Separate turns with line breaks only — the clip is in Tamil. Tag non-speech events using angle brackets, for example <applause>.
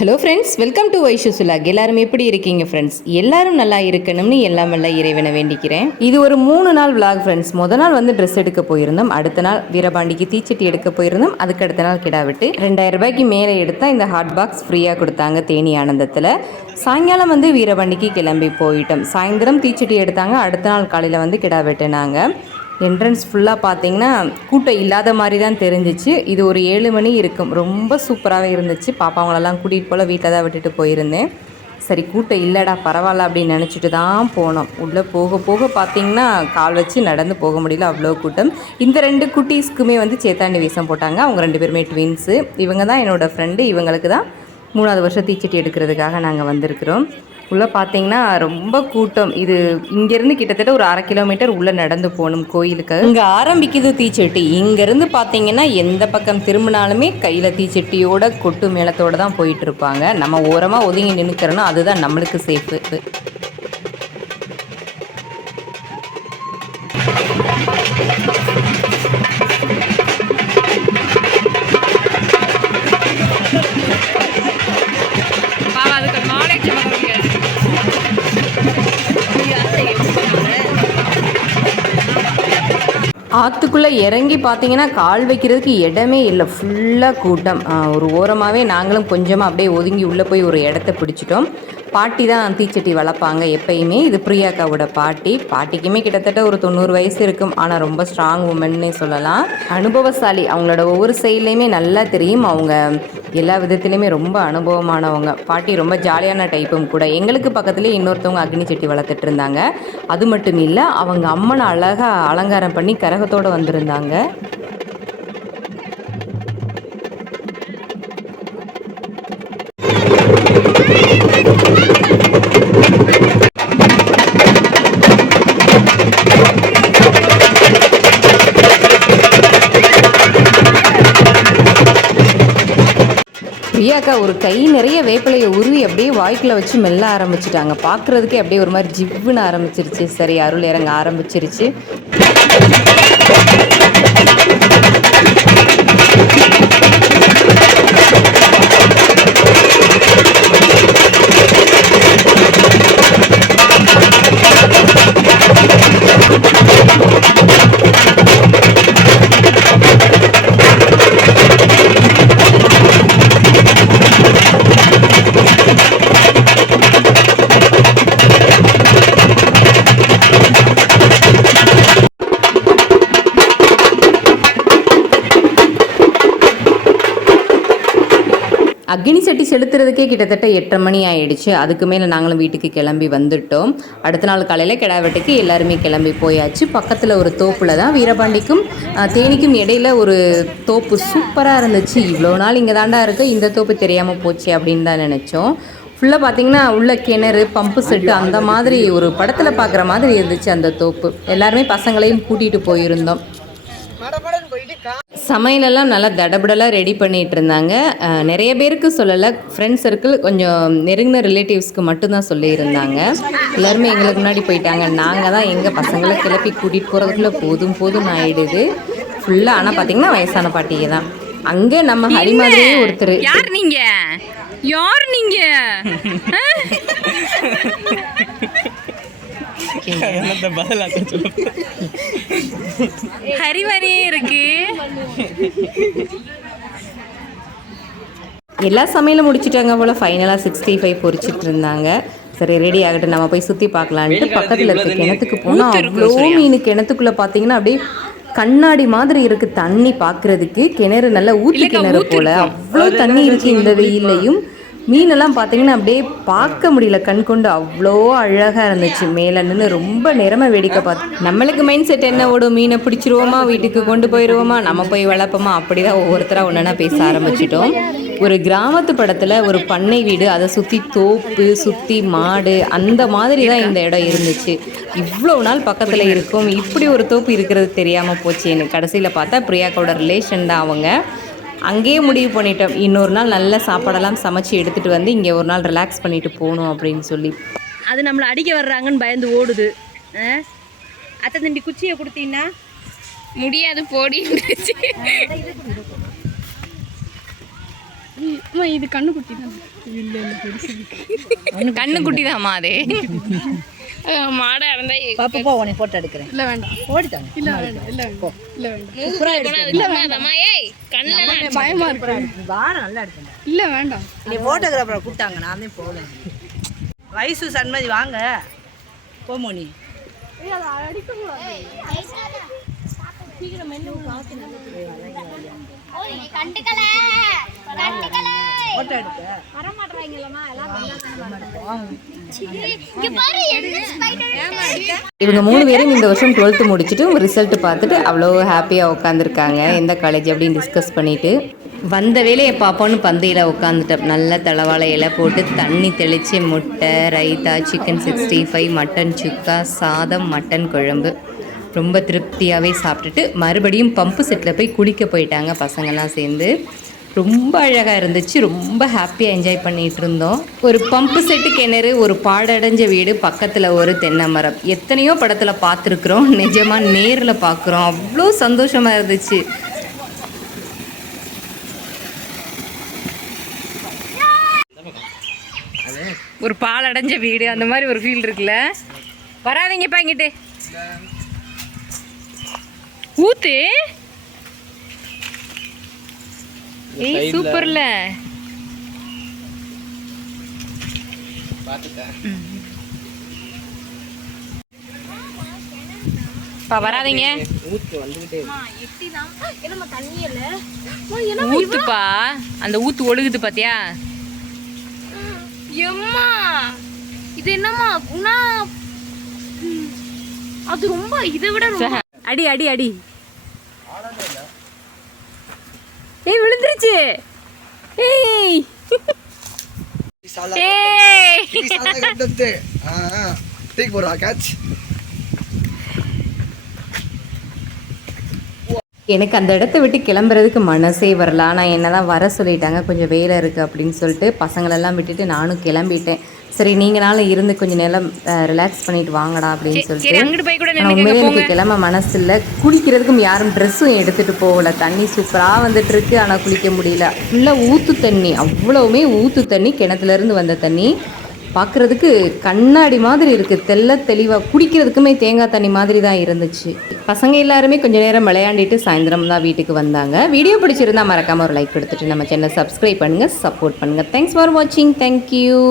Hello friends welcome to Vaishu சுலாக் எல்லாரும் எப்படி இருக்கீங்க ஃப்ரெண்ட்ஸ் எல்லாரும் நல்லா இருக்கணும்னு எல்லாம் நல்லா இறைவனை வேண்டிக்கிறேன். இது ஒரு மூணு நாள் விளாக் ஃப்ரெண்ட்ஸ் முத நாள் வந்து ட்ரெஸ் எடுக்க போயிருந்தோம். அடுத்த நாள் வீரபாண்டிக்கு தீச்சட்டி எடுக்க போயிருந்தோம். அதுக்கு அடுத்த நாள் கிடா விட்டு. ரெண்டாயிரம் ரூபாய்க்கு மேலே எடுத்தால் இந்த ஹாட் பாக்ஸ் ஃப்ரீயாக கொடுத்தாங்க தேனி ஆனந்தத்தில். சாயங்காலம் வந்து வீரபாண்டிக்கு கிளம்பி போயிட்டோம். சாயந்தரம் தீச்சட்டி எடுத்தாங்க. அடுத்த நாள் காலையில் வந்து கிடா வெட்டினாங்க. என்ட்ரன்ஸ் ஃபுல்லாக பார்த்தீங்கன்னா கூட்டம் இல்லாத மாதிரி தான் தெரிஞ்சிச்சு. இது ஒரு ஏழு மணி இருக்கும். ரொம்ப சூப்பராகவே இருந்துச்சு. பாப்பாவங்களெல்லாம் கூட்டிகிட்டு போல் வீட்டில் தான் விட்டுட்டு போயிருந்தேன். சரி கூட்டம் இல்லைடா பரவாயில்ல அப்படின்னு நினச்சிட்டு தான் போனோம். உள்ளே போக போக பார்த்தீங்கன்னா கால் வச்சு நடந்து போக முடியல அவ்வளோ கூட்டம். இந்த ரெண்டு குட்டீஸ்க்குமே வந்து சேத்தாண்டி வேஷம் போட்டாங்க. அவங்க ரெண்டு பேருமே ட்வின்ஸு இவங்க தான் என்னோடய ஃப்ரெண்டு இவங்களுக்கு தான் மூணாவது வருஷம் தீச்சட்டி எடுக்கிறதுக்காக நாங்கள் வந்திருக்கிறோம். உள்ளே பார்த்தீங்கன்னா ரொம்ப கூட்டம். இது இங்கேருந்து கிட்டத்தட்ட ஒரு அரை கிலோமீட்டர் உள்ளே நடந்து போகணும் கோயிலுக்கு. இங்கே ஆரம்பிக்குது தீச்சட்டி. இங்கேருந்து பார்த்தீங்கன்னா எந்த பக்கம் திரும்பினாலுமே கையில் தீச்சட்டியோட கொட்டு மேளத்தோடு தான் போயிட்டு இருப்பாங்க. நம்ம ஓரமாக ஒதுங்கி நின்றுக்கிறோன்னா அதுதான் நம்மளுக்கு சேஃபு ஆற்றுக்குள்ளே இறங்கி பார்த்தீங்கன்னா கால் வைக்கிறதுக்கு இடமே இல்லை. ஃபுல்லாக கூட்டம். ஒரு ஓரமாகவே நாங்களும் கொஞ்சமாக அப்படியே ஒதுங்கி உள்ளே போய் ஒரு இடத்த பிடிச்சிட்டோம். பாட்டி தான் தீச்சட்டி வளர்ப்பாங்க எப்பயுமே. இது பிரியாக்காவோட பாட்டி. பாட்டிக்குமே கிட்டத்தட்ட ஒரு தொண்ணூறு வயசு இருக்கும். ஆனால் ரொம்ப ஸ்ட்ராங் உமன்னே சொல்லலாம். அனுபவசாலி. அவங்களோட ஒவ்வொரு செயலையுமே நல்லா தெரியும். அவங்க எல்லா விதத்துலையுமே ரொம்ப அனுபவமானவங்க. பாட்டி ரொம்ப ஜாலியான டைப்பும் கூட. எங்களுக்கு பக்கத்துலேயே இன்னொருத்தவங்க அக்னி செட்டி வளர்த்துட்டு இருந்தாங்க. அது மட்டும் இல்லை அவங்க அம்மனை அழகாக அலங்காரம் பண்ணி கரகத்தோடு வந்திருந்தாங்க. பிரியாக்கா ஒரு கை நிறைய வேப்பிலையை உருவி அப்படியே வாய்க்குள்ள வச்சு மெல்ல ஆரம்பிச்சிட்டாங்க. பார்க்குறதுக்கே அப்படியே ஒரு மாதிரி ஜிப்புன்னு ஆரம்பிச்சிருச்சு. சரி அருள் இறங்க ஆரம்பிச்சிருச்சு. அக்னி சட்டி செலுத்துறதுக்கே கிட்டத்தட்ட எட்டரை மணி ஆயிடுச்சு. அதுக்கு மேலே நாங்களும் வீட்டுக்கு கிளம்பி வந்துட்டோம். அடுத்த நாள் காலையில் கிடா வெட்டுக்கு எல்லாருமே கிளம்பி போயாச்சு. பக்கத்தில் ஒரு தோப்பில் தான் வீரபாண்டிக்கும் தேனிக்கும் இடையில ஒரு தோப்பு சூப்பராக இருந்துச்சு. இவ்வளோ நாள் இங்கே தாண்டா இருக்கு. இந்த தோப்பு தெரியாமல் போச்சு அப்படின்னு தான் நினச்சோம். ஃபுல்லாக பார்த்தீங்கன்னா உள்ள கிணறு பம்பு செட்டு அந்த மாதிரி ஒரு படத்தில் பார்க்குற மாதிரி இருந்துச்சு அந்த தோப்பு. எல்லாருமே பசங்களையும் கூட்டிகிட்டு போயிருந்தோம். சமையலெல்லாம் நல்லா தடபடலாக ரெடி பண்ணிட்டு இருந்தாங்க நிறைய பேருக்கு சொல்லலை. ஃப்ரெண்ட்ஸ் சர்க்கிள் கொஞ்சம் நெருங்கின ரிலேட்டிவ்ஸ்க்கு மட்டும்தான் சொல்லியிருந்தாங்க. எல்லாருமே எங்களுக்கு முன்னாடி போயிட்டாங்க. நாங்கள் தான் எங்கள் பசங்களை கிளப்பி கூட்டிகிட்டு போகிறதுக்குள்ளே போதும் போதும் ஆயிடுது. ஃபுல்லாக ஆனால் பார்த்தீங்கன்னா வயசான பாட்டியே தான். அங்கே நம்ம ஹரி மாதிரியே ஒருத்தர்.
யார் நீங்க? யார் <laughs> நீங்க <laughs> ஹரிவரியே இருக்கு.
எல்லா சமையலும் முடிச்சிட்டாங்க போல் ஃபைனலாக சிக்ஸ்டி ஃபைவ் பொரிச்சிட்டு இருந்தாங்க. சரி ரெடி ஆகட்டும் நம்ம போய் சுற்றி பார்க்கலான்ட்டு பக்கத்தில் இருக்க கிணத்துக்கு போனால் அவ்வளோ மீன் கிணத்துக்குள்ளே பார்த்தீங்கன்னா அப்படியே கண்ணாடி மாதிரி இருக்கு தண்ணி பார்க்கறதுக்கு. கிணறு நல்ல ஊத்து கிணறு போல. அவ்வளோ தண்ணி இருக்கு இந்த வெயில்லையும். மீனெல்லாம் பார்த்தீங்கன்னா அப்படியே பார்க்க முடியல. கண் கொண்டு அவ்வளோ அழகாக இருந்துச்சு. மேலே நின்று ரொம்ப நேரமாக வேடிக்கை பார்த்து நம்மளுக்கு மைண்ட் செட் என்ன ஓடும்? மீனை பிடிச்சிருவோமா? வீட்டுக்கு கொண்டு போயிடுவோமா நம்ம போய் வளர்ப்போமா? அப்படி தான் ஒவ்வொருத்தராக ஒன்றுனா பேச ஆரம்பிச்சிட்டோம். ஒரு கிராமத்து படத்தில் ஒரு பண்ணை வீடு அதை சுற்றி தோப்பு சுற்றி மாடு அந்த மாதிரி தான் இந்த இடம் இருந்துச்சு. இவ்வளோ நாள் பக்கத்தில் இருக்கும். இப்படி ஒரு தோப்பு இருக்கிறது தெரியாமல் போச்சு. எனக்கு கடைசியில் பார்த்தா பிரியாக்கோட ரிலேஷன் தான் அவங்க. அங்கேயே முடிவு பண்ணிட்டோம். இன்னொரு நாள் நல்ல சாப்பாடெல்லாம் சமைச்சு எடுத்துகிட்டு வந்து இங்கே ஒரு நாள் ரிலாக்ஸ் பண்ணிட்டு போகணும் அப்படின்னு சொல்லி.
அது நம்மளை அடிக்க வர்றாங்கன்னு பயந்து ஓடுது. ஆ? அத்தை தண்டி குச்சியை கொடுத்தீங்கன்னா
முடியாது போடி இது கண்ணு குட்டி தான். இல்லை இல்லை பெருசு
கண்ணு குட்டி தான்மா அது.
மாடை இருந்தா
பாப்பா போ உன்னை போட்டோ எடுக்கிறேன்.
இல்லை வேண்டாம்.
ஓடிட்டாங்க
இல்லை வேண்டாம் இல்லை வேண்டாம் இல்லை வேண்டாம். பயமா இருக்கு.
வாரம் நல்லா எடுக்கணும்
இல்லை வேண்டாம்.
நீ ஃபோட்டோகிராஃபரை கூப்பிட்டாங்க நான் தான் போகல. வயசு சண்மதி வாங்க. போமோ நீ எடுக்க
இவங்க மூணு பேரும் இந்த வருஷம் டுவெல்த்து முடிச்சுட்டு ரிசல்ட் பார்த்துட்டு அவ்வளோ ஹாப்பியாக உட்காந்துருக்காங்க எந்த காலேஜ் அப்படின்னு டிஸ்கஸ் பண்ணிட்டு. வந்த வேலையை பார்ப்போன்னு பந்தையில் உட்காந்துட்டோம் நல்ல தளவாழை இலை போட்டு தண்ணி தெளித்து முட்டை raita chicken sixty five mutton சுக்கா சாதம் மட்டன் குழம்பு. ரொம்ப திருப்தியாகவே சாப்பிட்டுட்டு மறுபடியும் பம்பு செட்டில் போய் குளிக்க போயிட்டாங்க பசங்கள்லாம் சேர்ந்து. ரொம்ப அழகாக இருந்துச்சு. ரொம்ப ஹாப்பியாக என்ஜாய் பண்ணிகிட்டு இருந்தோம். ஒரு பம்பு செட்டு கிணறு ஒரு பாடடைஞ்ச வீடு பக்கத்தில் ஒரு தென்னை மரம். எத்தனையோ படத்தில் பார்த்துருக்குறோம். நிஜமாக நேரில் பார்க்குறோம். அவ்வளோ சந்தோஷமாக இருந்துச்சு. ஒரு பாலடைஞ்ச வீடு அந்த மாதிரி ஒரு ஃபீல் இருக்குல்ல? வராதீங்கப்பா இங்கிட்டு. ஊத்து. ஏய் சூப்பர்ல. பா வராதீங்க. ஊத்துப்பா. அந்த ஊத்து ஒழுகுது பாத்தியா?
எம்மா இது என்னம்மா அது ரொம்ப இதை விட
அடி அடி அடி. হয়েছে
এই ঠিক বলো আকাশ
எனக்கு அந்த இடத்த விட்டு கிளம்புறதுக்கு மனசே வரல. ஆனால் என்னதான் வர சொல்லிட்டாங்க. கொஞ்சம் வேலை இருக்குது அப்படின்னு சொல்லிட்டு பசங்களெல்லாம் விட்டுட்டு நானும் கிளம்பிட்டேன். சரி நீங்களாலும் இருந்து கொஞ்சம் நேரம் ரிலாக்ஸ் பண்ணிட்டு வாங்கடா அப்படின்னு சொல்லிட்டு உண்மையிலே எனக்கு கிளம்ப மனசு இல்லை குளிக்கிறதுக்கும் யாரும் ட்ரெஸ்ஸும் எடுத்துகிட்டு போகல. தண்ணி சூப்பராக வந்துட்டு இருக்கு ஆனால் குளிக்க முடியல. ஃபுல்லாக ஊற்று தண்ணி அவ்வளவுமே ஊற்று தண்ணி கிணத்துலேருந்து வந்த தண்ணி. பார்க்குறதுக்கு கண்ணாடி மாதிரி இருக்குது தெள்ள தெளிவாக குடிக்கிறதுக்குமே தேங்காய் தண்ணி மாதிரி தான் இருந்துச்சு. பசங்க எல்லாருமே கொஞ்ச நேரம் விளையாண்டிட்டு சாயந்தரம் தான் வீட்டுக்கு வந்தாங்க. வீடியோ பிடிச்சிருந்தா மறக்காமல் ஒரு லைக் கொடுத்துட்டு நம்ம சேனல் சப்ஸ்கிரைப் பண்ணுங்கள் சப்போர்ட் பண்ணுங்கள் தேங்க்ஸ் ஃபார் வாட்சிங் தேங்க்யூ